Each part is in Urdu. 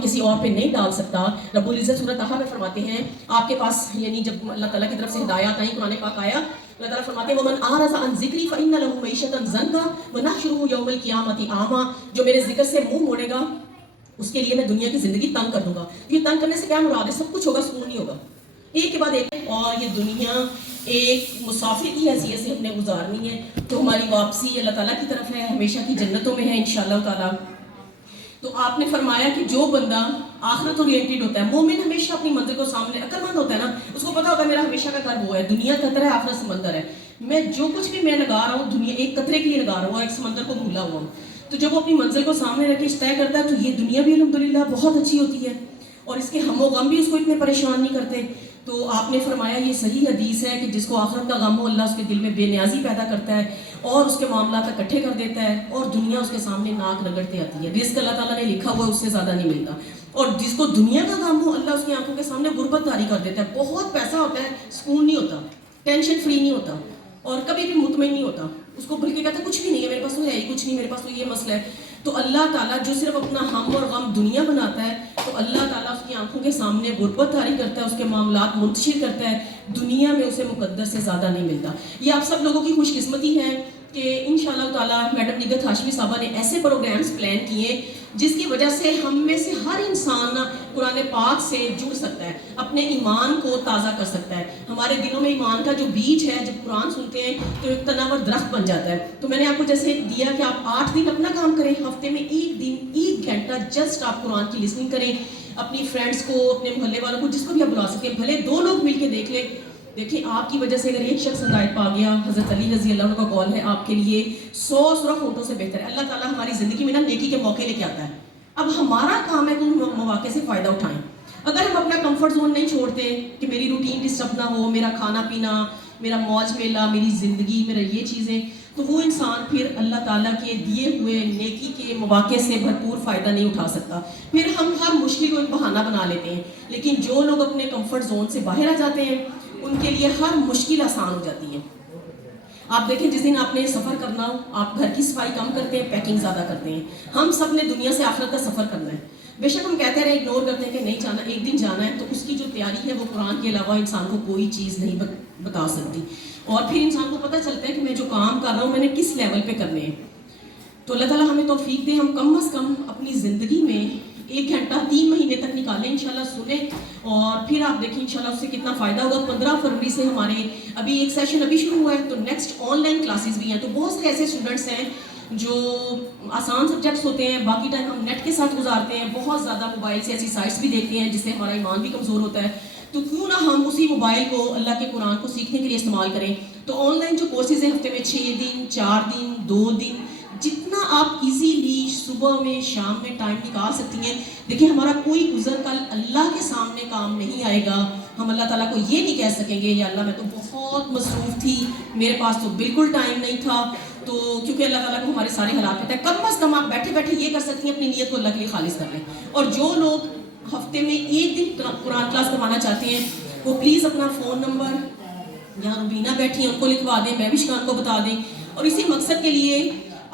میں کسی اور پہ نہیں ڈال سکتا. رب العزت سورۃ طٰہٰ میں فرماتے ہیں آپ کے پاس یعنی جب اللہ تعالیٰ کی طرف سے ہدایات آئیں قرآن پاک آیا اللہ تعالیٰ فرماتے ہیں وَمَنْ أَعْرَضَ عَنْ ذِكْرِي فَإِنَّ لَهُ مَعِيشَةً ضَنْكًا وَنَحْشُرُهُ يَوْمَ الْقِيَامَةِ أَعْمَىٰ. جو میرے ذکر سے منہ موڑے گا اس کے لیے میں دنیا کی زندگی تنگ کر دوں گا. یہ تنگ کرنے سے کیا مراد ہے؟ سب کچھ ہوگا، سکون نہیں ہوگا، ایک کے بعد ایک. اور یہ دنیا ایک مسافر کی حیثیت سے ہم نے گزارنی ہے. تو ہماری واپسی اللہ تعالیٰ کی طرف ہے، ہمیشہ کی جنتوں میں ہے انشاءاللہ تعالیٰ. تو آپ نے فرمایا کہ جو بندہ آخرت اورینٹڈ ہوتا ہے، مومن ہمیشہ اپنی منزل کو سامنے، عقل مند ہوتا ہے نا، اس کو پتا ہوتا ہے میرا ہمیشہ کا گھر وہ ہے، دنیا قطر ہے آخرت سمندر ہے. میں جو کچھ بھی میں لگا رہا ہوں دنیا ایک قطرے کے لیے لگا رہا ہوں اور ایک سمندر کو بھولا ہوا ہوں. تو جب وہ اپنی منزل کو سامنے رکھ کے طے کرتا ہے تو یہ دنیا بھی الحمدللہ بہت اچھی ہوتی ہے اور اس کے ہم و غم بھی اس کو اتنے پریشان نہیں کرتے. تو آپ نے فرمایا یہ صحیح حدیث ہے کہ جس کو آخرت کا غم ہو اللہ اس کے دل میں بے نیازی پیدا کرتا ہے اور اس کے معاملات اکٹھے کر دیتا ہے اور دنیا اس کے سامنے ناک رگڑتے آتی ہے. رزق اللہ تعالیٰ نے لکھا ہوا ہے اس سے زیادہ نہیں ملتا. اور جس کو دنیا کا غم ہو اللہ اس کی آنکھوں کے سامنے غربت طاری کر دیتا ہے. بہت پیسہ ہوتا ہے، سکون نہیں ہوتا، ٹینشن فری نہیں ہوتا اور کبھی بھی مطمئن نہیں ہوتا. اس کو بلکہ کہتا ہے کچھ بھی نہیں ہے میرے پاس، تو ہے ہی کچھ نہیں، میرے پاس تو یہ مسئلہ ہے. تو اللہ تعالیٰ جو صرف اپنا ہم اور غم دنیا بناتا ہے تو اللہ تعالیٰ اس کی آنکھوں کے سامنے غربت طاری کرتا ہے، اس کے معاملات منتشر کرتا ہے. دنیا میں اسے مقدر سے زیادہ نہیں ملتا. یہ آپ سب لوگوں کی خوش قسمتی ہے کہ انشاءاللہ تعالیٰ میڈم نگہت ہاشمی صاحبہ نے ایسے پروگرامز پلان کیے جس کی وجہ سے ہم میں سے ہر انسان قرآن پاک سے جڑ سکتا ہے، اپنے ایمان کو تازہ کر سکتا ہے. ہمارے دلوں میں ایمان کا جو بیج ہے جب قرآن سنتے ہیں تو ایک تناور درخت بن جاتا ہے. تو میں نے آپ کو جیسے دیا کہ آپ 8 دن اپنا کام کریں، ہفتے میں 1 دن 1 گھنٹہ جسٹ آپ قرآن کی لسننگ کریں. اپنی فرینڈس کو، اپنے محلے والوں کو، جس کو بھی آپ بلا سکیں، بھلے 2 لوگ مل کے دیکھ لیں. دیکھیں آپ کی وجہ سے اگر ایک شخص ہدایت پا گیا، حضرت علی رضی اللہ عنہ کا قول ہے آپ کے لیے 100 سرخ ہونٹوں سے بہتر ہے. اللہ تعالیٰ ہماری زندگی میں نا نیکی کے موقع لے کے آتا ہے. اب ہمارا کام ہے کہ ہم مواقع سے فائدہ اٹھائیں. اگر ہم اپنا کمفرٹ زون نہیں چھوڑتے کہ میری روٹین ڈسٹرب نہ ہو، میرا کھانا پینا، میرا موج میلہ، میری زندگی، میرا یہ چیزیں، تو وہ انسان پھر اللہ تعالیٰ کے دیے ہوئے نیکی کے مواقع سے بھرپور فائدہ نہیں اٹھا سکتا. پھر ہم ہر مشکل کو ایک بہانہ بنا لیتے ہیں. لیکن جو لوگ اپنے کمفرٹ زون سے باہر آ جاتے ہیں ان کے لیے ہر مشکل آسان ہو جاتی ہے. آپ دیکھیں جس دن آپ نے سفر کرنا ہو آپ گھر کی صفائی کم کرتے ہیں، پیکنگ زیادہ کرتے ہیں. ہم سب نے دنیا سے آخرت کا سفر کرنا ہے. بے شک ہم کہتے رہے اگنور کرتے ہیں کہ نہیں جانا، ایک دن جانا ہے. تو اس کی جو تیاری ہے وہ قرآن کے علاوہ انسان کو کوئی چیز نہیں بتا سکتی. اور پھر انسان کو پتہ چلتا ہے کہ میں جو کام کر رہا ہوں میں نے کس لیول پہ کرنے ہیں. تو اللہ تعالیٰ ہمیں توفیق دے ہم کم از کم اپنی زندگی میں 1 گھنٹہ 3 مہینے تک نکالیں، انشاءاللہ سنیں اور پھر آپ دیکھیں انشاءاللہ اس سے کتنا فائدہ ہوگا. 15 فروری سے ہمارے ابھی ایک سیشن ابھی شروع ہوا ہے تو نیکسٹ آن لائن کلاسز بھی ہیں. تو بہت سے ایسے اسٹوڈنٹس ہیں جو آسان سبجیکٹس ہوتے ہیں، باقی ٹائم ہم نیٹ کے ساتھ گزارتے ہیں، بہت زیادہ موبائل سے ایسی سائٹس بھی دیکھتے ہیں جس سے ہمارا ایمان بھی کمزور ہوتا ہے. تو کیوں نہ ہم اسی موبائل کو اللہ کے قرآن کو سیکھنے کے لیے استعمال کریں. تو آن لائن جو کورسز ہیں ہفتے میں 6 دن، 4 دن، 2 دن، جتنا آپ ایزیلی صبح میں شام میں ٹائم نکال سکتی ہیں. دیکھیں ہمارا کوئی گزر کل اللہ کے سامنے کام نہیں آئے گا. ہم اللہ تعالیٰ کو یہ نہیں کہہ سکیں گے یا اللہ میں تو بہت مصروف تھی، میرے پاس تو بالکل ٹائم نہیں تھا. تو کیونکہ اللہ تعالیٰ کو ہمارے سارے حالات پتہ ہے. کم از کم آپ بیٹھے بیٹھے یہ کر سکتی ہیں اپنی نیت کو اللہ کے لیے خالص کر لیں. اور جو لوگ ہفتے میں 1 دن قرآن کلاس کروانا چاہتے ہیں وہ پلیز اپنا فون نمبر یہاں روبینہ بیٹھی ہیں ان کو لکھوا دیں، مہوش خان کو بتا دیں. اور اسی مقصد کے لیے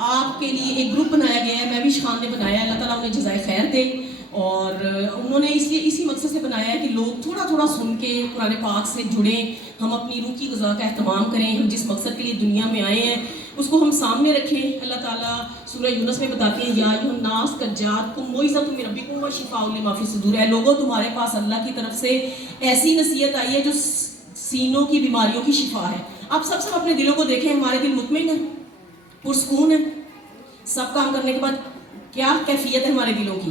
آپ کے لیے ایک گروپ بنایا گیا ہے، مہوش خان نے بنایا ہے، اللہ تعالیٰ انہیں جزائے خیر دے. اور انہوں نے اس لیے اسی مقصد سے بنایا ہے کہ لوگ تھوڑا تھوڑا سن کے قرآن پاک سے جڑیں، ہم اپنی روح کی غذا کا اہتمام کریں، ہم جس مقصد کے لیے دنیا میں آئے ہیں اس کو ہم سامنے رکھیں. اللہ تعالیٰ سورہ یونس میں بتاتے ہیں یا ایھا الناس قد جاءتکم موعظۃ من ربکم وشفاء لما فی الصدور. اے لوگوں تمہارے پاس اللہ کی طرف سے ایسی نصیحت آئی ہے جو سینوں کی بیماریوں کی شفا ہے. آپ سب اپنے دلوں کو دیکھیں، ہمارے دل مطمئن ہے، پرسکون ہے. سب کام کرنے کے بعد کیا کیفیت ہے ہمارے دلوں کی؟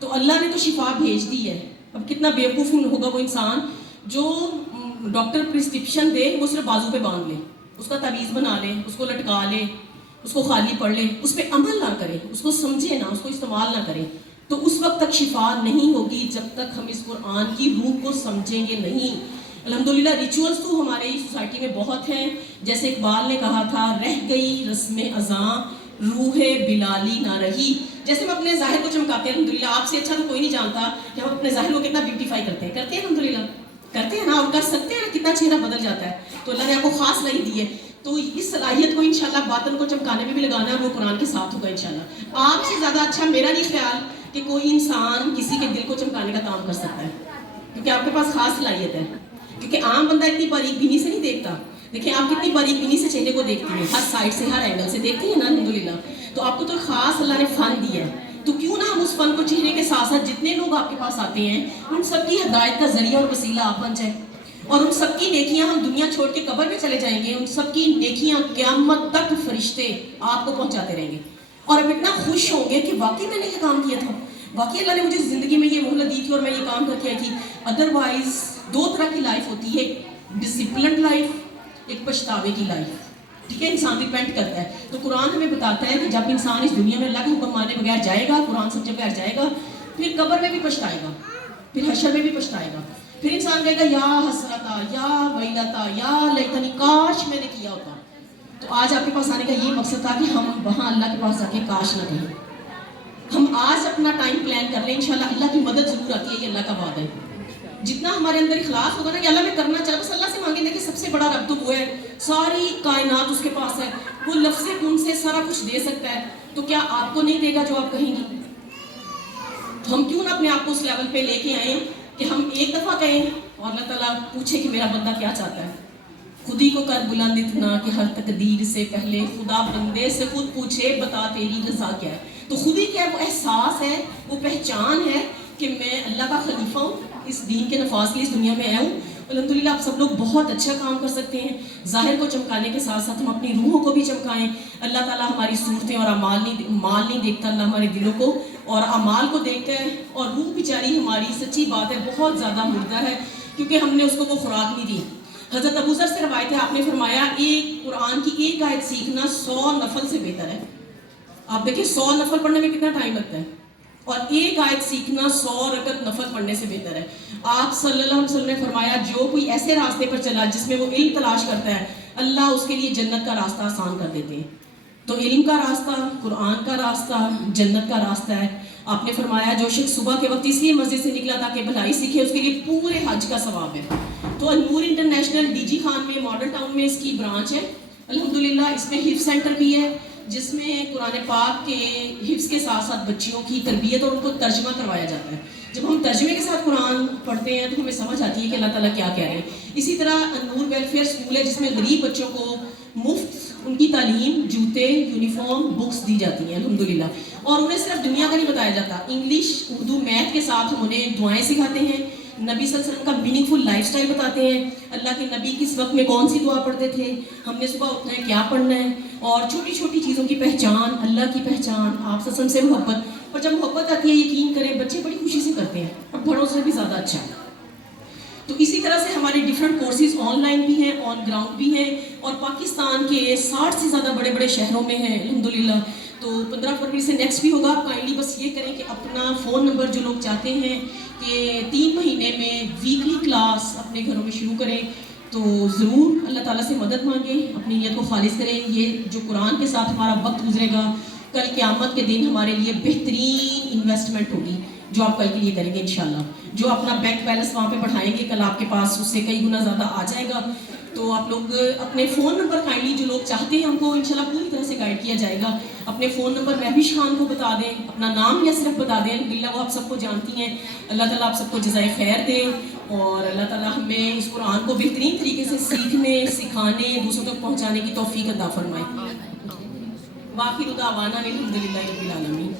تو اللہ نے تو شفا بھیج دی ہے. اب کتنا بیوقوف ہوگا وہ انسان جو ڈاکٹر پرسکرپشن دے وہ صرف بازو پہ باندھ لے، اس کا تعویذ بنا لے، اس کو لٹکا لے، اس کو خالی پڑھ لے، اس پہ عمل نہ کرے، اس کو سمجھے نہ، اس کو استعمال نہ کرے. تو اس وقت تک شفا نہیں ہوگی جب تک ہم اس قرآن کی روح کو سمجھیں گے نہیں. الحمدللہ ریچولز تو ہمارے سوسائٹی میں بہت ہیں. جیسے اقبال نے کہا تھا رہ گئی رسم اذاں روح بلالی نہ رہی. جیسے ہم اپنے ظاہر کو چمکاتے ہیں الحمدللہ، آپ سے اچھا تو کوئی نہیں جانتا کہ ہم اپنے ظاہر کو کتنا بیوٹیفائی کرتے ہیں الحمدللہ کرتے ہیں نا، اور کر سکتے ہیں نا، کتنا چہرہ بدل جاتا ہے. تو اللہ نے آپ کو خاص صلاحیت دی ہے. تو اس صلاحیت کو انشاءاللہ باطن کو چمکانے میں بھی لگانا ہے، وہ قرآن کے ساتھ ہوگا انشاءاللہ. آپ سے زیادہ اچھا میرا نہیں خیال کہ کوئی انسان کسی کے دل کو چمکانے کا کام کر سکتا ہے، کیونکہ آپ کے پاس خاص صلاحیت ہے. کیونکہ عام بندہ اتنی باریک بینی سے نہیں دیکھتا. دیکھیں آپ کتنی باریک بینی سے چہرے کو دیکھتی ہیں، ہر سائڈ سے، ہر اینگل سے دیکھتی ہیں نا الحمدللہ. تو آپ کو تو خاص اللہ نے فن دیا ہے، تو کیوں نہ ہم اس فن کو چہرے کے ساتھ ساتھ جتنے لوگ آپ کے پاس آتے ہیں ان سب کی ہدایت کا ذریعہ اور وسیلہ آپ بن جائیں، اور ان سب کی نیکیاں، ہم دنیا چھوڑ کے قبر میں چلے جائیں گے، ان سب کی نیکیاں قیامت تک فرشتے آپ کو پہنچاتے رہیں گے، اور اب اتنا خوش ہوں گے کہ واقعی میں نے یہ کام کیا تھا، واقعی اللہ نے مجھے زندگی میں یہ مہلت دی تھی اور میں یہ کام کر کے آئی تھی. ادروائز دو طرح کی لائف ہوتی ہے، ایک ڈسپلنڈ لائف، ایک پچھتاوے کی لائف. ٹھیک ہے، انسان ڈیپینڈ کرتا ہے. تو قرآن ہمیں بتاتا ہے کہ جب انسان اس دنیا میں اللہ کا حکم مانے بغیر جائے گا، قرآن سمجھے بغیر جائے گا، پھر قبر میں بھی پچھتائے گا، پھر حشر میں بھی پچھتائے گا. پھر انسان کہے گا یا حسرتا، یا ویلتا، یا لیتنی، کاش میں نے کیا ہوتا. تو آج آپ کے پاس آنے کا یہ مقصد تھا کہ ہم وہاں اللہ کے پاس جا کے کاش نہ کہیں. ہم آج اپنا ٹائم پلان کر لیں، انشاءاللہ اللہ کی مدد ضرور آتی ہے، یہ اللہ کا وعدہ ہے. جتنا ہمارے اندر اخلاص ہوگا نا کہ اللہ میں کرنا چاہے، بس اللہ سے مانگیں. دیکھیں سب سے بڑا رب تو وہ ہے، ساری کائنات اس کے پاس ہے، وہ لفظ کن سے سارا کچھ دے سکتا ہے. تو کیا آپ کو نہیں دے گا جو آپ کہیں گی؟ ہم کیوں نہ اپنے آپ کو اس لیول پہ لے کے آئیں کہ ہم ایک دفعہ کہیں اور اللہ تعالیٰ پوچھے کہ میرا بندہ کیا چاہتا ہے. خود ہی کو کر بلند اتنا کہ ہر تقدیر سے پہلے خدا بندے سے خود پوچھے بتا تیری رضا کیا ہے. تو خود ہی کیا ہے، وہ احساس ہے، وہ پہچان ہے کہ میں اللہ کا خلیفہ ہوں، اس دین کے نفاذ کے اس دنیا میں آیا ہوں. الحمدللہ آپ سب لوگ بہت اچھا کام کر سکتے ہیں. ظاہر کو چمکانے کے ساتھ ساتھ ہم اپنی روحوں کو بھی چمکائیں. اللہ تعالیٰ ہماری صورتیں اور مال نہیں دیکھتا، اللہ ہمارے دلوں کو اور اعمال کو دیکھتا ہے. اور روح بیچاری ہماری، سچی بات ہے، بہت زیادہ مردہ ہے، کیونکہ ہم نے اس کو وہ خوراک نہیں دی. حضرت ابو ذر سے روایت ہے، آپ نے فرمایا ایک قرآن کی ایک آیت سیکھنا 100 نفل سے بہتر ہے. آپ دیکھیں 100 نفل پڑھنے میں کتنا ٹائم لگتا ہے، اور ایک آیت سیکھنا 100 رکعت نفل پڑھنے سے بہتر ہے. آپ صلی اللہ علیہ وسلم نے فرمایا جو کوئی ایسے راستے پر چلا جس میں وہ علم تلاش کرتا ہے، اللہ اس کے لیے جنت کا راستہ آسان کر دیتے ہیں. تو علم کا راستہ، قرآن کا راستہ، جنت کا راستہ ہے. آپ نے فرمایا جو شخص صبح کے وقت اس لیے مسجد سے نکلا تاکہ بھلائی سیکھے، اس کے لیے پورے حج کا ثواب ہے. تو نور انٹرنیشنل ڈی جی خان میں، ماڈل ٹاؤن میں اس کی برانچ ہے الحمدللہ. اس میں حفظ سینٹر بھی ہے جس میں قرآن پاک کے حفظ کے ساتھ ساتھ بچیوں کی تربیت اور ان کو ترجمہ کروایا جاتا ہے. جب ہم ترجمے کے ساتھ قرآن پڑھتے ہیں تو ہمیں سمجھ آتی ہے کہ اللہ تعالیٰ کیا کہہ رہے ہیں. اسی طرح نور ویلفیئر اسکول ہے جس میں غریب بچوں کو مفت ان کی تعلیم، جوتے، یونیفارم، بکس دی جاتی ہیں الحمدللہ. اور انہیں صرف دنیا کا نہیں بتایا جاتا، انگلش، اردو، میتھ کے ساتھ ہم انہیں دعائیں سکھاتے ہیں، نبی صلی اللہ علیہ وسلم کا میننگ فل لائف سٹائل بتاتے ہیں، اللہ کے نبی کس وقت میں کون سی دعا پڑھتے تھے، ہم نے صبح اٹھنا ہے کیا پڑھنا ہے، اور چھوٹی چھوٹی چیزوں کی پہچان، اللہ کی پہچان، آپ صلی اللہ علیہ وسلم سے محبت. اور جب محبت آتی ہے یقین کریں بچے بڑی خوشی سے کرتے ہیں، اور بڑوں سے بھی زیادہ اچھا ہے. تو اسی طرح سے ہمارے ڈیفرنٹ کورسز آن لائن بھی ہیں، آن گراؤنڈ بھی ہیں، اور پاکستان کے 60 سے زیادہ بڑے بڑے شہروں میں ہیں الحمدللہ. تو 15 فروری سے نیکسٹ بھی ہوگا. آپ کائنڈلی بس یہ کریں کہ اپنا فون نمبر جو لوگ چاہتے ہیں کہ 3 مہینے میں ویکلی کلاس اپنے گھروں میں شروع کریں، تو ضرور اللہ تعالیٰ سے مدد مانگیں، اپنی نیت کو خالص کریں. یہ جو قرآن کے ساتھ ہمارا وقت گزرے گا، کل قیامت کے دن ہمارے لیے بہترین انویسٹمنٹ ہوگی جو آپ کل کے لیے کریں گے انشاءاللہ. جو اپنا بینک بیلنس وہاں پہ بڑھائیں گے کل آپ کے پاس اس سے کئی گنا زیادہ آ جائے گا. تو آپ لوگ اپنے فون نمبر کائنڈلی جو لوگ چاہتے ہیں ان کو انشاءاللہ پوری طرح سے گائیڈ کیا جائے گا. اپنے فون نمبر مہوش خان کو بتا دیں، اپنا نام یا صرف بتا دیں، الحمدللہ وہ آپ سب کو جانتی ہیں. اللہ تعالیٰ آپ سب کو جزائے خیر دے، اور اللہ تعالیٰ ہمیں اس قرآن کو بہترین طریقے سے سیکھنے، سکھانے، دوسروں تک پہنچانے کی توفیق عطا فرمائے. وآخر دعوانا الحمدللہ رب العالمین.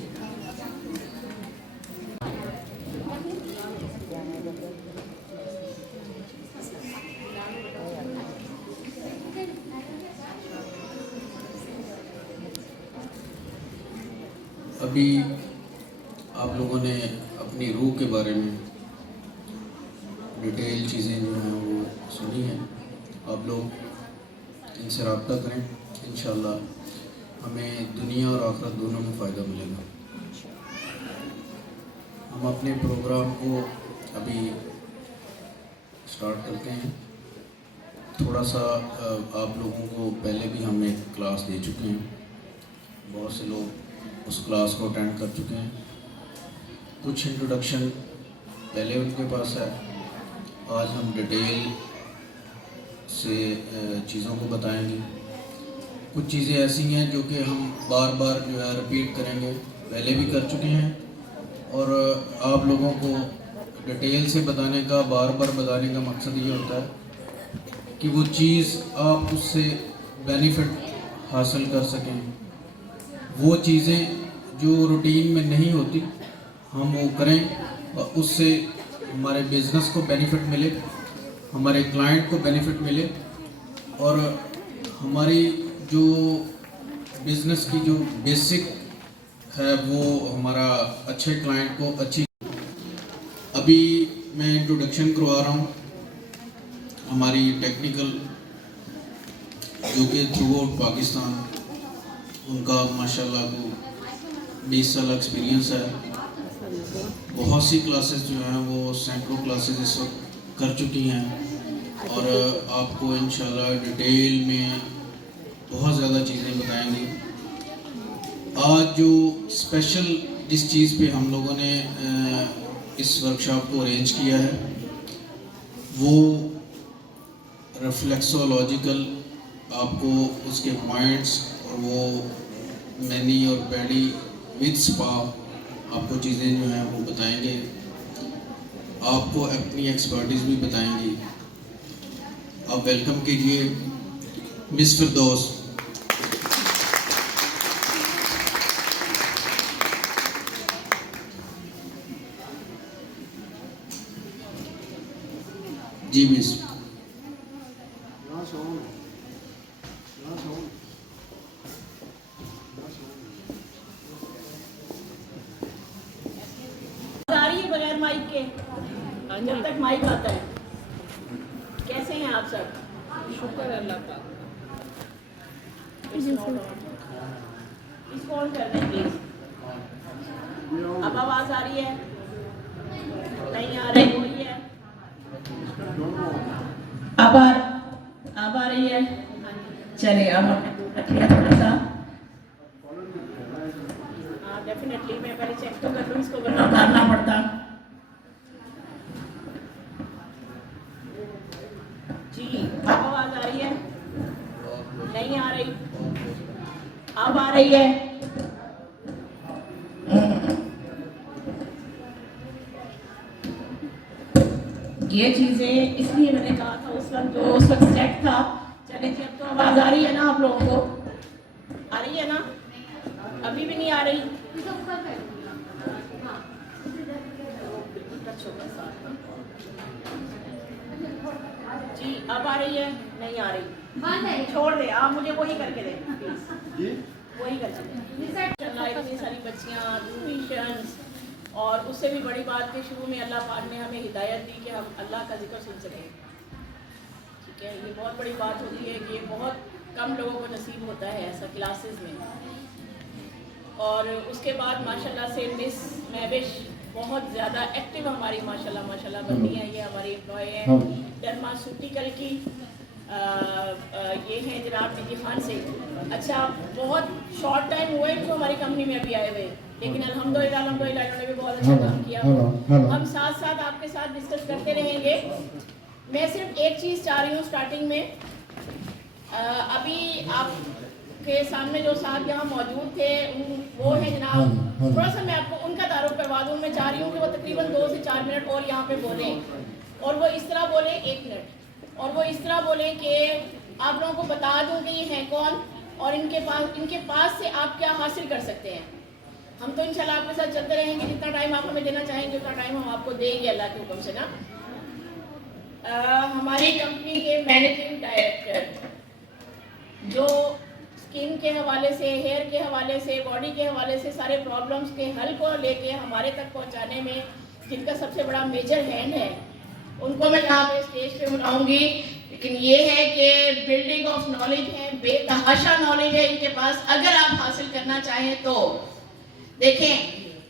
ابھی آپ لوگوں نے اپنی روح کے بارے میں ڈیٹیل چیزیں جو ہیں وہ سنی ہیں. آپ لوگ ان سے رابطہ کریں، انشاءاللہ ہمیں دنیا اور آخرت دونوں میں فائدہ ملے گا. ہم اپنے پروگرام کو ابھی سٹارٹ کرتے ہیں. تھوڑا سا آپ لوگوں کو پہلے بھی ہم ایک کلاس دے چکے ہیں، بہت سے لوگ اس کلاس کو اٹینڈ کر چکے ہیں. کچھ انٹروڈکشن پہلے ان کے پاس ہے. آج ہم ڈیٹیل سے چیزوں کو بتائیں گے. کچھ چیزیں ایسی ہیں جو کہ ہم بار بار جو ہے رپیٹ کریں گے، پہلے بھی کر چکے ہیں آپ لوگوں کو ڈیٹیل سے بتانے کا، بار بار بتانے کا مقصد یہ ہوتا ہے کہ وہ چیز آپ اس سے بینیفٹ حاصل کر سکیں. وہ چیزیں جو روٹین میں نہیں ہوتی ہم وہ کریں اور اس سے ہمارے بزنس کو بینیفٹ ملے، ہمارے کلائنٹ کو بینیفٹ ملے، اور ہماری جو بزنس کی جو بیسک ہے وہ ہمارا اچھے کلائنٹ کو اچھی. ابھی میں انٹروڈکشن کروا رہا ہوں ہماری ٹیکنیکل جو کہ تھرو آؤٹ پاکستان، ان کا ماشاءاللہ کو 20 سال ایکسپیرینس ہے. بہت سی کلاسز جو ہیں وہ سینکڑوں کلاسز اس وقت کر چکی ہیں، اور آپ کو انشاءاللہ ڈیٹیل میں بہت زیادہ چیزیں بتائیں گی. آج جو اسپیشل جس چیز پہ ہم لوگوں نے اس ورکشاپ کو ارینج کیا ہے وہ ریفلیکسولوجیکل، آپ کو اس کے پوائنٹس اور وہ مینی اور پیڈی وتھ سپا آپ کو چیزیں جو ہیں وہ بتائیں گے. آپ کو اپنی ایکسپرٹیز بھی بتائیں گی. آپ ویلکم کیجئے مس فردوس. جی مس. آ رہی ہے بغیر مائک کے؟ جب تک مائک آتا ہے. کیسے ہیں آپ سب؟ شکر اللہ کا. اس کو آن کر دیں پلیز. اب آواز آ رہی ہے؟ نہیں آ رہی ہوئی ہے. اب آ رہی ہے. چلے اب ہم نے دور رکھ لیا تھوڑا سا. ہاں ڈیفینیٹلی میں پہلے چیک تو کر لوں اس کو ورنہ اتارنا پڑتا. جی اب آواز آ رہی ہے؟ نہیں آ رہی. اب آ رہی ہے؟ یہ چیزیں اس لیے میں نے کہا تھا اس وقت سیٹ تھا. چلے جی اب تو آواز آ رہی ہے نا آپ لوگوں کو؟ آ رہی ہے نا؟ ابھی بھی نہیں آ رہی؟ جی اب آ رہی ہے؟ نہیں آ رہی. چھوڑ دیں آپ مجھے وہی کر کے دیں پلیز. وہی کر کے دیں. اتنی ساری بچیاں ٹیوشنس، اور اس سے بھی بڑی بات کہ شروع میں اللہ پاک نے ہمیں ہدایت دی کہ ہم اللہ کا ذکر سن سکیں. ٹھیک ہے، یہ بہت بڑی بات ہوتی ہے کہ یہ بہت کم لوگوں کو نصیب ہوتا ہے ایسا کلاسز میں. اور اس کے بعد ماشاءاللہ سے مس مہوش بہت زیادہ ایکٹیو ہماری ماشاءاللہ بنتی ہیں. یہ ہماری امپلائی ہیں ڈرماسوٹیکل کی. یہ ہیں جناب نجی خان سے. اچھا بہت شارٹ ٹائم ہوا ہے ان کو ہماری کمپنی میں ابھی آئے ہوئے، لیکن الحمدللہ انہوں نے بھی بہت اچھا کام کیا. ہم ساتھ ساتھ آپ کے ساتھ ڈسکس کرتے رہیں گے. میں صرف ایک چیز چاہ رہی ہوں اسٹارٹنگ میں. ابھی آپ کے سامنے جو صاحب یہاں موجود تھے وہ ہیں جناب، تھوڑا سا میں آپ کو ان کا تعارف کروا دوں. میں چاہ رہی ہوں کہ وہ تقریباً 2 سے 4 منٹ اور یہاں پہ بولیں، اور وہ اس طرح بولیں 1 منٹ، اور وہ اس طرح بولیں کہ آپ لوگوں کو بتا دوں کہ یہ ہیں کون اور ان کے پاس سے آپ کیا حاصل کر سکتے ہیں. ہم تو انشاءاللہ آپ کے ساتھ چلتے رہیں گے جتنا ٹائم آپ ہمیں دینا چاہیں گے اتنا ٹائم ہم آپ کو دیں گے اللہ کے حکم سے نا. ہماری کمپنی کے مینیجنگ ڈائریکٹر جو اسکن کے حوالے سے، ہیئر کے حوالے سے، باڈی کے حوالے سے سارے پرابلمس کے حل کو لے کے ہمارے تک پہنچانے میں جن کا سب سے بڑا میجر ہینڈ ہے، ان کو میں یہاں پہ اسٹیج پہ بلاؤں گی. لیکن یہ ہے کہ بلڈنگ آف نالج ہے، بے تحاشا نالج ہے ان کے پاس. اگر آپ حاصل کرنا چاہیں تو دیکھیں،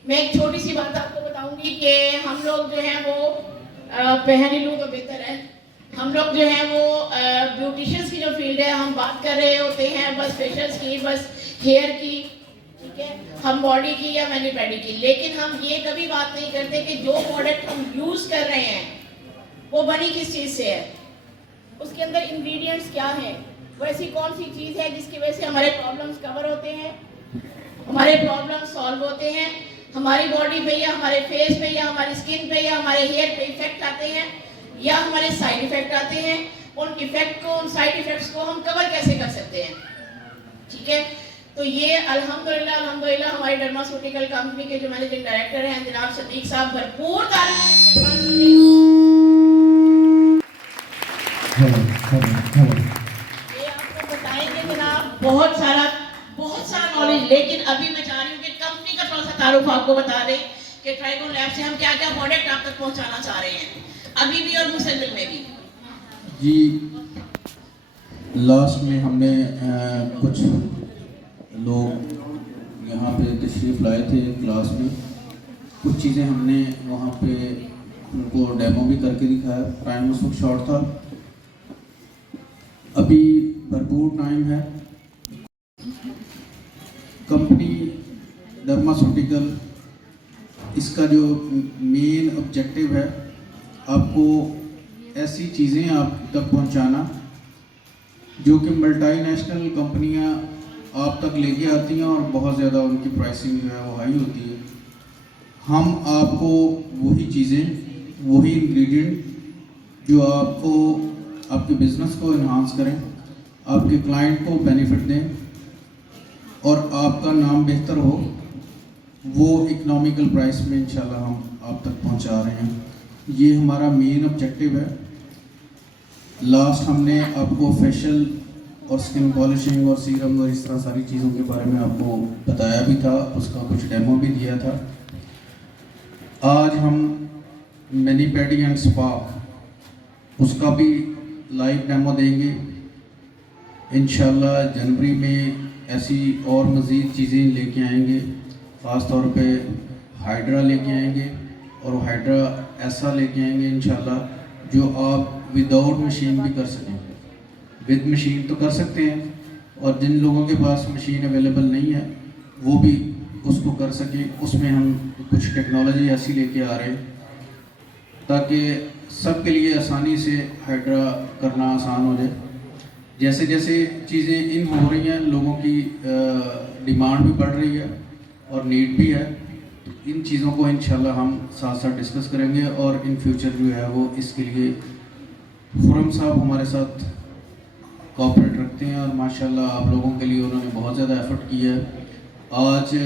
میں ایک چھوٹی سی بات آپ کو بتاؤں گی کہ ہم لوگ جو ہیں وہ پہن ہی لوں تو بہتر ہے. ہم لوگ جو ہیں وہ بیوٹیشنس کی جو فیلڈ ہے ہم بات کر رہے ہوتے ہیں بس فیشلس کی، بس ہیئر کی، ٹھیک ہے، ہم باڈی کی یا مینی پیڈی کی. لیکن ہم یہ کبھی بات نہیں کرتے کہ جو پروڈکٹ ہم یوز کر رہے ہیں وہ بنی کس چیز سے ہے، اس کے اندر انگریڈینٹس کیا ہیں، وہ ایسی کون سی چیز ہے جس کی وجہ سے ہمارے پرابلمس کور ہوتے ہیں، ہمارے پرابلمس سالو ہوتے ہیں. ہماری باڈی پہ یا ہمارے فیس پہ یا ہماری اسکن پہ یا ہمارے ہیئر پہ ایفیکٹ آتے ہیں یا ہمارے سائیڈ ایفیکٹ آتے ہیں، ان ایفیکٹ کو، ان سائیڈ ایفیکٹس کو ہم کور کیسے کر سکتے ہیں. ٹھیک ہے، تو یہ الحمدللہ ہماری ڈرماسوٹیکل کمپنی کے جو مینیجنگ ڈائریکٹر ہیں جناب صدیق صاحب بھرپور تعریف. یہ آپ کو بتائیں گے جناب بہت سارا نالج، لیکن ابھی میں چاہ رہی ہوں کہ کمپنی کا تھوڑا سا تعارف آپ کو بتا دیں کہ ٹرائیگون لیب سے ہم کیا کیا پروڈکٹ آپ تک پہنچانا چاہ رہے ہیں ابھی بھی اور مستقبل میں بھی. جی لاسٹ میں ہم نے کچھ لوگ یہاں پہ تشریف لائے تھے کلاس میں، کچھ چیزیں ہم نے وہاں پہ ان کو ڈیمو بھی کر کے دکھایا. ٹائم اس وقت شارٹ تھا، ابھی بھرپور ٹائم ہے. کمپنی ڈرماسوٹیکل، اس کا جو مین آبجیکٹیو ہے آپ کو ایسی چیزیں آپ تک پہنچانا جو کہ ملٹی نیشنل کمپنیاں آپ تک لے کے آتی ہیں اور بہت زیادہ ان کی پرائسنگ جو ہے وہ ہائی ہوتی ہے. ہم آپ کو وہی چیزیں، وہی انگریڈینٹ جو آپ کو آپ کے بزنس کو انہانس کریں، آپ کے کلائنٹ کو بینیفٹ دیں اور آپ کا نام بہتر ہو، وہ اکنامیکل پرائس میں انشاءاللہ ہم آپ تک پہنچا رہے ہیں. یہ ہمارا مین آبجیکٹیو ہے. لاسٹ ہم نے آپ کو فیشل اور اسکن پالشنگ اور سیرم اور اس طرح ساری چیزوں کے بارے میں آپ کو بتایا بھی تھا، اس کا کچھ ڈیمو بھی دیا تھا. آج ہم مینی پیڈی اینڈ سپا، اس کا بھی لائیو ڈیمو دیں گے. انشاءاللہ جنوری میں ایسی اور مزید چیزیں لے کے آئیں گے. خاص طور پہ ہائیڈرا لے کے آئیں گے، اور ہائیڈرا ایسا لے کے آئیں گے انشاءاللہ جو آپ وداؤٹ مشین بھی کر سکیں. ود مشین تو کر سکتے ہیں، اور جن لوگوں کے پاس مشین اویلیبل نہیں ہے وہ بھی اس کو کر سکیں. اس میں ہم کچھ ٹیکنالوجی ایسی لے کے آ رہے ہیں تاکہ سب کے لیے آسانی سے ہائیڈرا کرنا آسان ہو جائے. جیسے جیسے چیزیں ان ہو رہی ہیں، لوگوں کی ڈیمانڈ بھی بڑھ رہی ہے اور نیڈ بھی ہے. ان چیزوں کو انشاءاللہ ہم ساتھ ساتھ ڈسکس کریں گے، اور ان فیوچر جو ہے وہ اس کے لیے خرم صاحب ہمارے ساتھ کوآپریٹ رکھتے ہیں، اور ماشاءاللہ آپ لوگوں کے لیے انہوں نے بہت زیادہ ایفرٹ کیا ہے. آج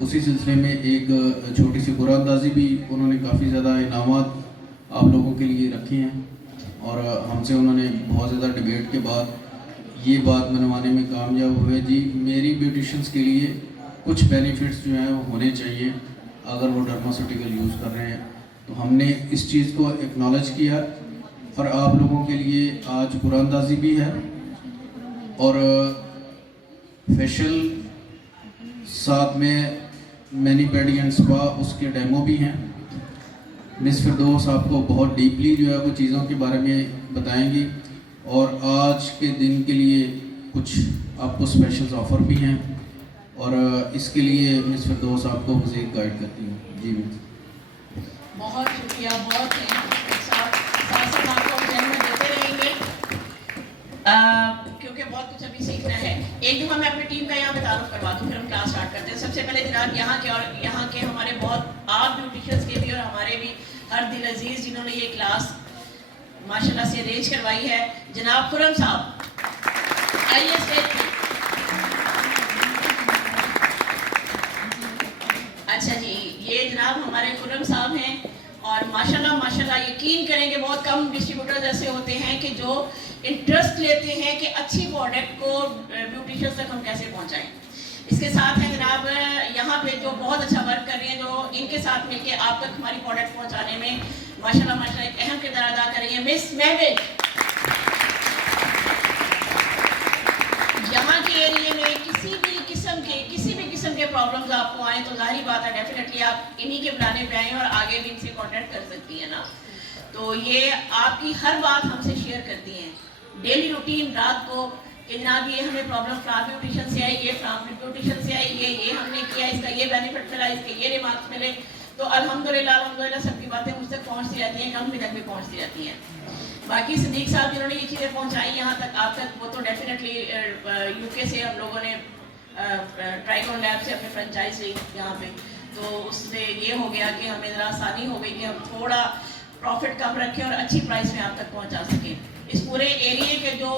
اسی سلسلے میں ایک چھوٹی سی قرآن اندازی بھی انہوں نے کافی زیادہ انعامات آپ لوگوں کے لیے رکھے ہیں، اور ہم سے انہوں نے بہت زیادہ ڈیبیٹ کے بعد یہ بات منوانے میں کامیاب ہوئے. جی میری بیوٹیشنز کے لیے کچھ بینیفٹس جو ہیں وہ ہونے چاہیے اگر وہ ڈرماسوٹیکل یوز کر رہے ہیں. تو ہم نے اس چیز کو ایکنالج کیا، اور آپ لوگوں کے لیے آج قرآن اندازی بھی ہے اور فیشل، ساتھ میں مینی پیڈی اینڈ سپا اس کے ڈیمو بھی ہیں. مس فردوس آپ کو بہت ڈیپلی جو ہے وہ چیزوں کے بارے میں بتائیں گی، اور آج کے دن کے لیے کچھ آپ کو اسپیشلز آفر بھی ہیں، اور اس کے لیے مس فردوس آپ کو مزید گائیڈ کرتی ہیں. جی بہت شکریہ، بہت ساتھ آپ کو ذہن دیتے رہیں گے کیونکہ بہت کچھ ابھی سیکھنا ہے. ایک دفعہ میں اپنی ٹیم کا یہاں پہ تعارف کروا دوں، پھر ہم کلاس اسٹارٹ کرتے ہیں. سب سے پہلے جناب یہاں کے ہمارے بہت آپ بیوٹیشنس کے بھی اور ہمارے بھی ہر دل عزیز جنہوں نے یہ کلاس ماشاءاللہ سے ارینج کروائی ہے، جناب خرم صاحب آئیے اسٹیج پہ. اچھا جی، یہ جناب ہمارے خرم صاحب ہیں، اور ماشاءاللہ یقین کریں کہ بہت کم ڈسٹریبیوٹرز ایسے ہوتے ہیں کہ جو انٹرسٹ لیتے ہیں کہ اچھی پروڈکٹ کو بیوٹیشنز تک ہم کیسے پہنچائیں. اس کے ساتھ ہیں جناب یہاں پہ جو بہت اچھا ورک کر رہی ہیں، جو ان کے ساتھ مل کے آپ تک ہماری پروڈکٹ پہنچانے میں ماشاءاللہ ایک اہم کردار ادا کر رہی ہیں، مس مہوش. یہاں کے ایریے میں کسی بھی قسم کے پرابلمز آپ کو آئیں تو ظاہری بات ہے ڈیفینیٹلی آپ انہی کے بلانے پہ آئیں اور آگے بھی ان سے کانٹیکٹ کر سکتی ہیں نا. تو یہ آپ کی ہر بات ہم سے شیئر کرتی ہیں ڈیلی روٹین رات کو کہ جناب یہ ہمیں پرابلم فلاں بیوٹیشن سے آئی، یہ فلاں بیوٹیشن سے آئی، یہ ہم نے کیا، اس کا یہ بینیفٹ ملا، اس کے یہ ریمارکس ملے. تو الحمدللہ سب کی باتیں مجھ تک پہنچتی رہتی ہیں، کمپنی تک بھی پہنچتی رہتی ہیں. باقی صدیق صاحب جنہوں نے یہ چیزیں پہنچائی یہاں تک آپ تک، وہ تو ڈیفینیٹلی یو کے سے ہم لوگوں نے ٹرائیگون لیب سے اپنی فرنچائز لی یہاں پہ. تو اس سے یہ ہو گیا کہ ہمیں ذرا آسانی ہو گئی کہ ہم تھوڑا پروفٹ کم رکھیں اور اچھی پرائس میں آپ تک پہنچا سکیں. اس پورے ایریے کے جو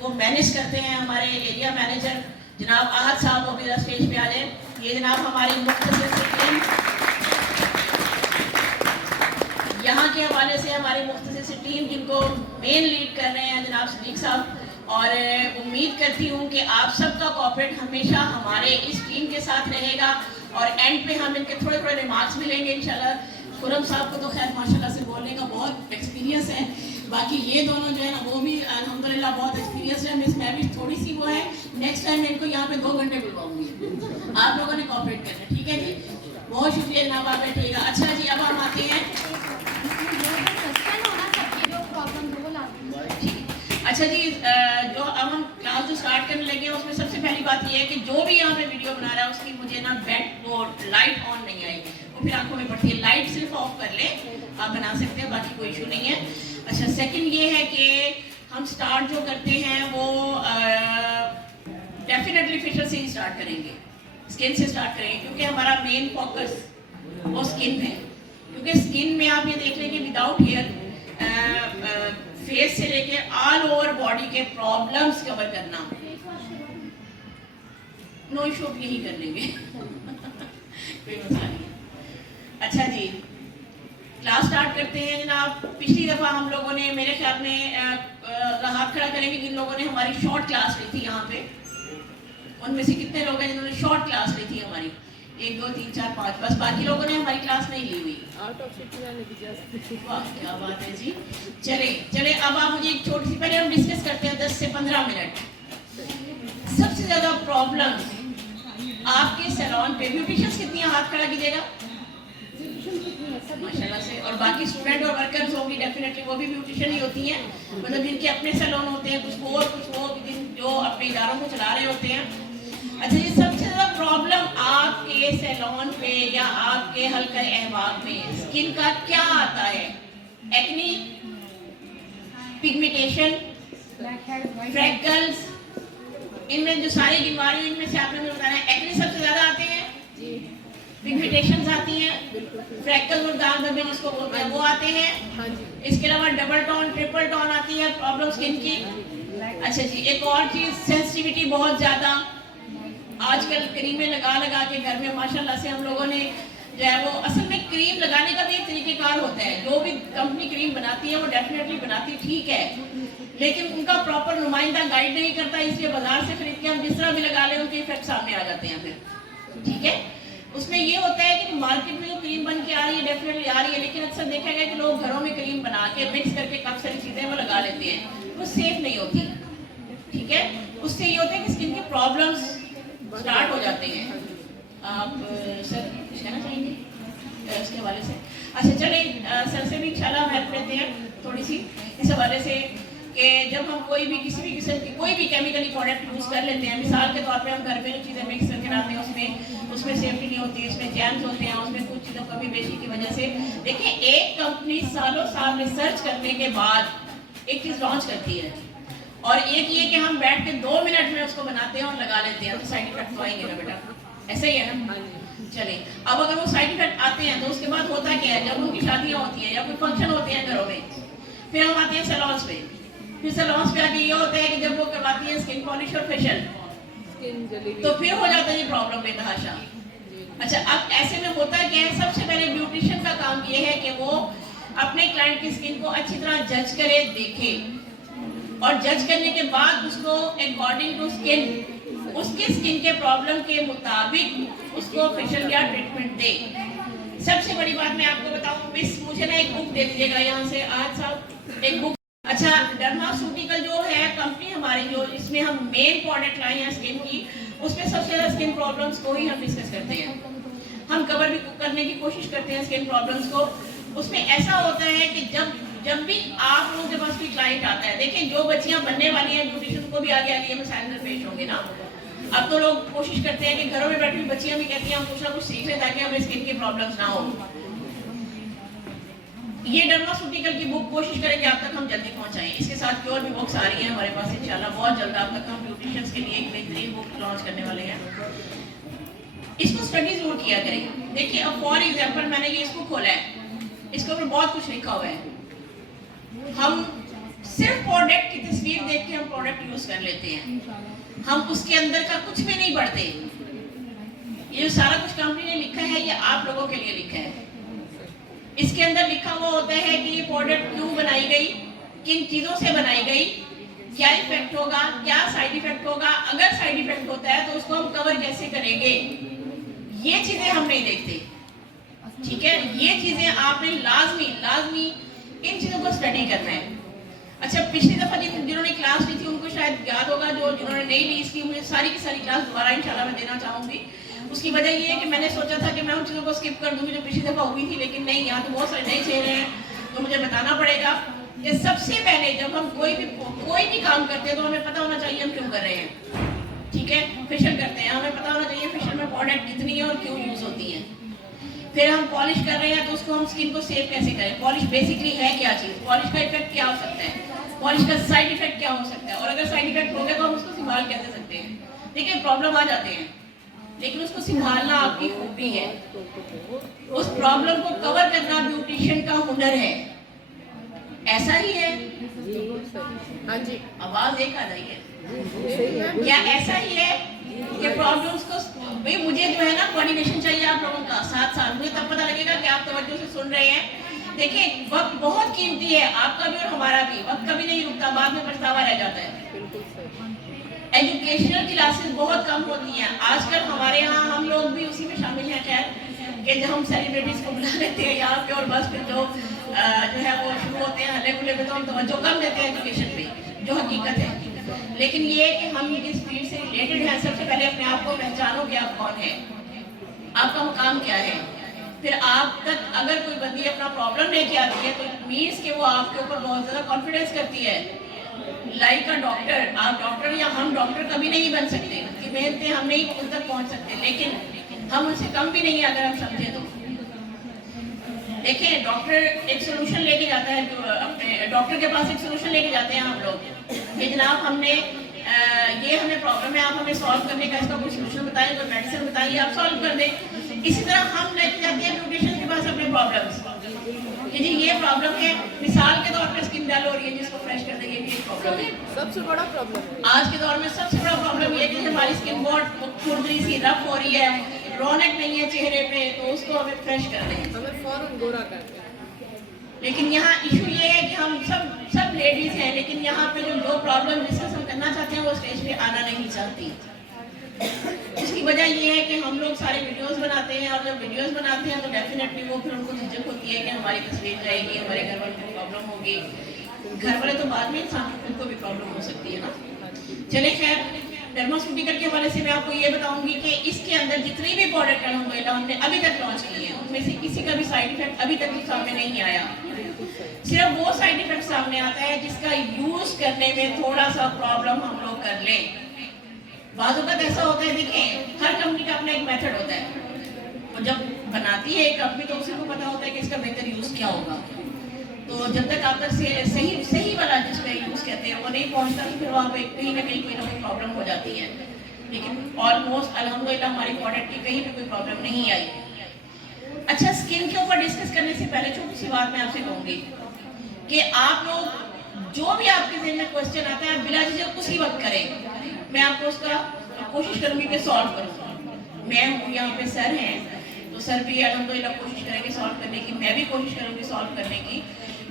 وہ مینیج کرتے ہیں ہمارے ایریا مینیجر جناب احد صاحب, وہ میرا اسٹیج پہ آ جائیں. یہ جناب ہماری مختصر سی ٹیم, یہاں کے حوالے سے ہماری مختصر سی ٹیم جن کو مین لیڈ کر رہے ہیں جناب صدیق صاحب, اور امید کرتی ہوں کہ آپ سب کا کوآپریٹ ہمیشہ ہمارے اس ٹیم کے ساتھ رہے گا, اور اینڈ پہ ہم ان کے تھوڑے تھوڑے ریمارکس بھی لیں گے انشاءاللہ. خرم صاحب کو تو خیر ماشاءاللہ سے بولنے کا بہت ایکسپیرینس ہے, باقی یہ دونوں جو ہے نا وہ بھی الحمدللہ بہت ایکسپیرینس ہے. مس میں بھی تھوڑی سی وہ ہے, نیکسٹ ٹائم میں ان کو یہاں پہ 2 گھنٹے بلواؤں گی, آپ لوگوں نے کوآپریٹ کرنا ہے, ٹھیک ہے جی. بہت شکریہ جناب, آپ بیٹھیے گا. اچھا جی, اب ہم آتے ہیں. اچھا جی, جو اب ہم کلاس جو اسٹارٹ کرنے لگے ہیں اس میں سب سے پہلی بات یہ ہے کہ جو بھی یہاں پہ ویڈیو بنا رہا ہے اس کی مجھے نا بیٹ وہ لائٹ آن نہیں آئی, وہ پھر آنکھوں میں پڑتی ہے. لائٹ صرف آف کر لیں, آپ بنا سکتے ہیں, باقی کوئی ایشو نہیں ہے. اچھا, سیکنڈ یہ ہے کہ ہم اسٹارٹ جو کرتے ہیں وہ ڈیفینیٹلی فیشل سے ہی اسٹارٹ کریں گے, اسکن سے اسٹارٹ کریں گے, کیونکہ ہمارا مین فوکس وہ اسکن ہے. کیونکہ اسکن میں آپ یہ دیکھ لیں کہ وداؤٹ ہیئر فیس سے لے کے آل اوور باڈی کے پرابلمس کور کرنا. نو ایشو یہی کر لیں گے, کوئی مسئلہ نہیں. اچھا جی, کلاس سٹارٹ کرتے ہیں جناب. پچھلی دفعہ ہم لوگوں نے میرے خیال میں ہاتھ کھڑا کریں گے جن لوگوں نے ہماری شارٹ کلاس لی تھی یہاں پہ, ان میں سے کتنے لوگ ہیں جنہوں نے شارٹ کلاس لی تھی ہماری؟ 1 2 3 4 5, بس باقی لوگوں نے ہماری کلاس نہیں لی ہوئی. واہ کیا بات ہے جی. چلے اب آپ مجھے ایک چھوٹی سی, پہلے ہم ڈسکس کرتے ہیں 10 سے 15 منٹ. سب سے زیادہ پرابلم آپ کے سیلون پہ, بیوٹیشنز کتنی ہیں, ہاتھ کھڑا کیجیے گا ماشاءاللہ سے. اور باقی اسٹوڈنٹ اور ورکرز ہوں گی ڈیفینیٹلی, وہ بھی بیوٹیشن ہی ہوتی ہیں, مطلب جن کے اپنے سیلون ہوتے ہیں, کچھ وہ جو اپنے اداروں کو چلا رہے ہوتے ہیں. اچھا جی, سب سے زیادہ پرابلم آپ کے سیلون پہ یا آپ کے حلقہ احباب میں اسکن کا کیا آتا ہے؟ ایکنی, پگمنٹیشن, فریکلز, ان میں جو سارے گنوا رہی ہوں ان میں سے آپ نے مجھے بتانا ہے. ایکنی سب سے زیادہ آتے ہیں, پگمنٹیشنز آتی ہیں, فریکل اور داغ دھبے جس کو بولتے ہیں وہ آتے ہیں. اس کے علاوہ ڈبل ٹون, ٹرپل ٹون آتی ہے پرابلم اسکن کی. اچھا جی, ایک اور چیز سینسٹیوٹی بہت زیادہ. آج کل کریمیں لگا کے گھر میں ماشاءاللہ سے ہم لوگوں نے جو ہے وہ, اصل میں کریم لگانے کا بھی ایک طریقہ کار ہوتا ہے. جو بھی کمپنی کریم بناتی ہے وہ ڈیفینیٹلی بناتی ٹھیک ہے, لیکن ان کا پراپر نمائندہ گائیڈ نہیں کرتا, اس لیے بازار سے خرید کے ہم جس طرح بھی لگا لیں ان کے ایفیکٹ سامنے آ جاتے ہیں پھر, ٹھیک ہے. اس میں یہ ہوتا ہے کہ مارکیٹ میں جو کریم بن کے آ رہی ہے ڈیفینیٹلی آ رہی ہے, لیکن اکثر دیکھا گیا کہ لوگ گھروں میں کریم بنا کے مکس کر کے کافی ساری چیزیں وہ لگا لیتے ہیں, وہ سیف نہیں ہوتی, ٹھیک ہے. اس سے یہ ہوتا ہے کہ اسکن کے پرابلمس اسٹارٹ ہو جاتے ہیں. آپ سر کچھ کہنا چاہیں گے اس کے حوالے سے؟ اچھا چلیں, سر سے بھی انشاءاللہ ہم ہیلپ لیتے ہیں تھوڑی سی اس حوالے سے کہ جب ہم کوئی بھی کسی بھی قسم کی کوئی بھی کیمیکلی پروڈکٹ یوز کر لیتے ہیں, مثال کے طور پہ ہم گھر میں جو چیزیں مکس کر کے لاتے ہیں اس میں سیفٹی نہیں ہوتی, اس میں جیمز ہوتے ہیں, اس میں کچھ چیزوں کمی بیشی کی وجہ سے. دیکھیں, ایک کمپنی سالوں سال ریسرچ کرنے کے بعد ایک چیز لانچ کرتی ہے, اور ایک یہ کہ ہم بیٹھ کے 2 منٹ میں اس کو بناتے ہیں اور لگا لیتے ہیں, تو سائڈ افیکٹ تو آئیں گے نا بیٹا, ایسا ہی ہے نا. چلیں, اب اگر وہ سائڈ افیکٹ آتے ہیں تو اس کے بعد ہوتا کیا ہے, جب ان کی شادیاں ہوتی ہیں یا کوئی فنکشن ہوتے ہیں گھروں میں, پھر ہم آتے ہیں سیلونس پہ. پھر سیلونس پہ آ کے یہ ہوتا ہے کہ جب وہ کرواتی ہیں اسکن پالش اور فیشل, تو پھر ہو جاتا ہے یہ پرابلم بے تحاشا. اچھا, اب ایسے میں ہوتا کیا ہے, سب سے پہلے بیوٹیشین کا کام یہ ہے کہ وہ اپنے کلائنٹ کی اسکن کو اچھی طرح جج کرے, دیکھے, اور جج کرنے کے بعد اس کو اکارڈنگ ٹو اسکن, اس کے اسکن کے پرابلم کے مطابق اس کو فیشل یا ٹریٹمنٹ دے. سب سے بڑی بات میں آپ کو بتاؤں, مس مجھے نا ایک بک دے دیجیے گا یہاں سے, آج صاحب ایک بک. اچھا, ڈرماسوٹیکل جو ہے کمپنی ہماری, جو اس میں ہم مین پروڈکٹ لائے ہیں اسکن کی, اس میں سب سے زیادہ اسکن پرابلمس کو ہی ہم ڈسکس کرتے ہیں, ہم کور بھی کرنے کی کوشش کرتے ہیں اسکن پرابلمس کو. اس میں ایسا ہوتا ہے کہ جب بھی آپ لوگوں کے پاس کوئی کلائنٹ آتا ہے, دیکھیں جو بچیاں بننے والی ہیں بیوٹیشن کو بھی آگے آگے مسائل پیش ہوں گے نا. اب تو لوگ کوشش کرتے ہیں کہ گھروں میں بیٹھی ہوئی بچیاں بھی کہتی ہیں ہم کچھ نہ کچھ سیکھ لیں تاکہ ہمیں اسکن کی پرابلمس نہ ہو. یہ ڈرماسوٹیکل کی بک کوشش کریں کہ آپ تک ہم جلدی پہنچائیں. اس کے ساتھ اور بھی بکس آ رہی ہیں ہمارے پاس انشاءاللہ, بہت جلد آپ تک ہم بیوٹیشنز کے لیے ایک بہترین بک لانچ کرنے والے ہیں. اس کو اسٹڈی ضرور کیا کریں. دیکھیے اب فار ایگزامپل میں نے یہ اس کو کھولا ہے, اس کے اوپر بہت کچھ لکھا ہوا ہے. ہم صرف پروڈکٹ کی تصویر دیکھ کے ہم پروڈکٹ یوز کر لیتے ہیں, ہم اس کے اندر کا کچھ بھی نہیں پڑھتے. یہ جو سارا کچھ کمپنی نے لکھا ہے یہ آپ لوگوں کے لیے لکھا ہے. اس کے اندر لکھا ہوا ہوتا ہے کہ یہ پروڈکٹ کیوں بنائی گئی, کن چیزوں سے بنائی گئی, کیا ایفیکٹ ہوگا, کیا سائیڈ ایفیکٹ ہوگا, اگر سائیڈ ایفیکٹ ہوتا ہے تو اس کو ہم کور کیسے کریں گے. یہ چیزیں ہم نہیں دیکھتے. ٹھیک ہے, یہ چیزیں آپ نے لازمی ان چیزوں کو اسٹڈی کرنا ہے. اچھا پچھلی دفعہ جنہوں نے کلاس لی تھی ان کو شاید یاد ہوگا, جنہوں نے نہیں لی اس کی مجھے ساری کی ساری کلاس دوبارہ انشاءاللہ میں دینا چاہوں گی. اس کی وجہ یہ ہے کہ میں نے سوچا تھا کہ میں ان چیزوں کو اسکپ کر دوں گی جو پچھلی دفعہ ہوئی تھی, لیکن نہیں, یہاں تو بہت سارے نئے چہرے ہیں تو مجھے بتانا پڑے گا کہ سب سے پہلے جب ہم کوئی بھی کام کرتے ہیں تو ہمیں پتہ ہونا چاہیے ہم کیوں کر رہے ہیں. ٹھیک ہے, فیشل کرتے ہیں, ہمیں پتہ ہونا چاہیے فیشل میں پروڈکٹ کتنی ہے اور کیوں یوز ہوتی ہے. پھر ہم پالش کر رہے ہیں تو اس کو ہم اسکن کو سیو کیسے کریں, پالش بیسکلی ہے کیا چیز, پالش کا ایفیکٹ کیا ہو سکتا ہے, پالش کا سائیڈ ایفیکٹ کیا ہو سکتا ہے, اور اگر سائیڈ ایفیکٹ ہو گیا تو ہم اس کو سنبھال کیسے سکتے ہیں. دیکھیں پرابلم آ جاتے ہیں لیکن اس کو سنبھالنا آپ کی خوبی ہے. اس پرابلم کو کور کرنا بیوٹیشین کا ہنر ہے. ایسا ہی ہے, ہاں جی, آواز ایک آ رہی ہے کیا ایسا ہی ہے کہ پرابلمس کو بھئی مجھے جو ہے نا کوارڈینیشن چاہیے آپ لوگوں کا 7 سال, مجھے تب پتہ لگے گا کہ آپ توجہ سے سن رہے ہیں. دیکھیں وقت بہت قیمتی ہے, آپ کا بھی اور ہمارا بھی, وقت کبھی نہیں رکتا, بعد میں پچھتاوا رہ جاتا ہے. ایجوکیشنل کلاسز بہت کم ہوتی ہیں آج کل ہمارے یہاں, ہم لوگ بھی اسی میں شامل ہیں خیر, کہ جب ہم سیلیبریٹیز کو بلا لیتے ہیں یہاں پہ اور بس پھر جو ہے وہ شروع ہوتے ہیں ہلے گلے پہ تو ہم توجہ کم دیتے ہیں ایجوکیشن پہ, جو حقیقت ہے. لیکن یہ کہ ہم اس فیلڈ سے ریلیٹڈ ہیں, سب سے پہلے اپنے آپ کو پہچانو کہ آپ کون ہیں, آپ کا مقام کیا ہے. پھر آپ تک اگر کوئی بندی اپنا پرابلم لے کے آتی ہے تو مینس کہ وہ آپ کے اوپر بہت زیادہ کانفیڈنس کرتی ہے. لائک اے ڈاکٹر, آپ ڈاکٹر یا ہم ڈاکٹر کبھی نہیں بن سکتے, ان کی محنتیں ہم نہیں ان تک پہنچ سکتے, لیکن ہم ان سے کم بھی نہیں اگر ہم سمجھیں تو. دیکھیں ڈاکٹر ایک سولوشن لے کے جاتا ہے, اپنے ڈاکٹر کے پاس ایک سولوشن لے کے جاتے ہیں ہم لوگ کہ جناب ہم نے یہ ہمیں پرابلم ہے, آپ ہمیں سالو کرنے کا اس کا کوئی سولوشن بتائیں, کوئی میڈیسن بتائیے, آپ سالو کر دیں. اسی طرح ہم لے کے جاتے ہیں بیوٹیشین کے پاس اپنے پرابلمس کہ جی یہ پرابلم ہے, مثال کے طور پہ اسکن ڈل ہو رہی ہے جس کو فریش کر دیں, یہ بھی ایک پرابلم ہے. سب سے بڑا پرابلم ہے آج کے دور میں سب سے بڑا پرابلم یہ ہے کہ ہماری اسکن بہت کھردری سی رف ہو رہی ہے, رونق نہیں ہے چہرے پہ, تو اس کو ہمیں فریش کر دیں, ہمیں فوراً گورا کر دیں. لیکن یہاں ایشو یہ ہے کہ ہم سب لیڈیز ہیں, لیکن یہاں پہ جو پرابلم ڈسکس ہم کرنا چاہتے ہیں وہ اسٹیج پہ آنا نہیں چاہتی. اس کی وجہ یہ ہے کہ ہم لوگ سارے ویڈیوز بناتے ہیں, اور جب ویڈیوز بناتے ہیں تو ڈیفینیٹلی وہ پھر ان کو جھجک ہوتی ہے کہ ہماری تصویر جائے گی, ہمارے گھر والوں کو پرابلم ہوگی. گھر والے تو بعد میں, انسان خود کو بھی پرابلم ہو سکتی ہے نا. چلے خیر, ڈرماسکوٹیکل کے حوالے سے میں آپ کو یہ بتاؤں گی کہ اس کے اندر جتنی بھی پروڈکٹ الحمدللہ ہم نے ابھی تک لانچ کی ہیں ان میں سے کسی کا بھی سائیڈ ایفیکٹ ابھی تک سامنے نہیں آیا. صرف وہ سائیڈ ایفیکٹ سامنے آتا ہے جس کا یوز کرنے میں تھوڑا سا پرابلم ہم لوگ کر لیں. بعض اوقات ایسا ہوتا ہے, دیکھیں ہر کمپنی کا اپنا ایک میتھڈ ہوتا ہے, وہ جب بناتی ہے ایک کمپنی تو اسی کو پتا ہوتا ہے کہ اس کا بہتر یوز کیا ہوگا. تو جب تک آپ تک صحیح والا جس میں یوز کہتے ہیں وہ نہیں پہنچتا تو پھر وہاں پہ کہیں نہ کہیں کوئی نہ کوئی پرابلم ہو جاتی ہے. لیکن آلموسٹ الحمدللہ ہماری پروڈکٹ کی کہیں پہ کوئی پرابلم نہیں آئی. اچھا اسکن کے اوپر ڈسکس کرنے سے پہلے چھوٹی سی بات میں آپ سے کہوں گی کہ آپ لوگ جو بھی آپ کے ذہن میں کوشچن آتا ہے آپ بلا جھجک اسی وقت کریں. میں آپ کو اس کا کوشش کروں گی کہ سالو کروں. میں ہوں یہاں پہ سر ہیں تو سر بھی الحمدللہ کوشش کریں گے سالو کرنے کی, میں بھی کوشش کروں گی سالو کرنے کی.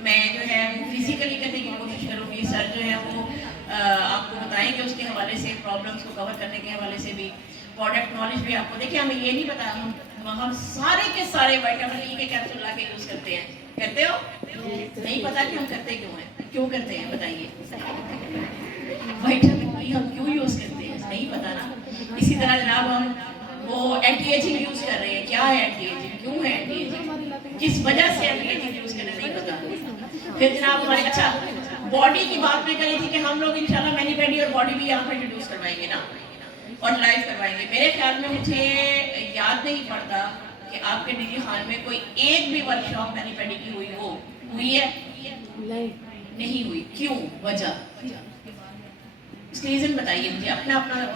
میں جو ہے فزیکلی کرنے کی کوشش کروں گی, سر جو ہے وہ آپ کو بتائیں گے اس کے حوالے سے, پرابلمس کو کور کرنے کے حوالے سے بھی, پروڈکٹ نالج بھی آپ کو. دیکھیں ہمیں یہ نہیں پتا, ہم سارے کے سارے وائٹامن ای کے کیپسول لا کے یوز کرتے ہیں. کرتے ہو؟ نہیں پتا کہ ہم کرتے کیوں کرتے ہیں بتائیے. وائٹامن ای ہم کیوں یوز کرتے ہیں نہیں پتا نا. اسی طرح جناب ہم وہ اینٹی ایجنگ یوز کر رہے ہیں, کیا ہے اینٹی ایجنگ, کیوں ہے اینٹی ایجنگ, کس وجہ سے اینٹی ایجنگ یوز کرنا نہیں پتا. پھر جناب ہمارے اچھا باڈی کی بات میں کری تھی کہ ہم لوگ انشاءاللہ مینی پیڈی اور باڈی بھی یہاں پہ انٹروڈیوس کروائیں گے نا, اور لائیو کروائیں گے. میرے خیال میں مجھے یاد نہیں پڑتا کہ آپ کے ڈی خان میں کوئی ایک بھی ورک شاپ مینی پیڈی کی ہوئی ہے نہیں ہوئی. کیوں, وجہ, اس کا ریزن بتائیے مجھے. اپنا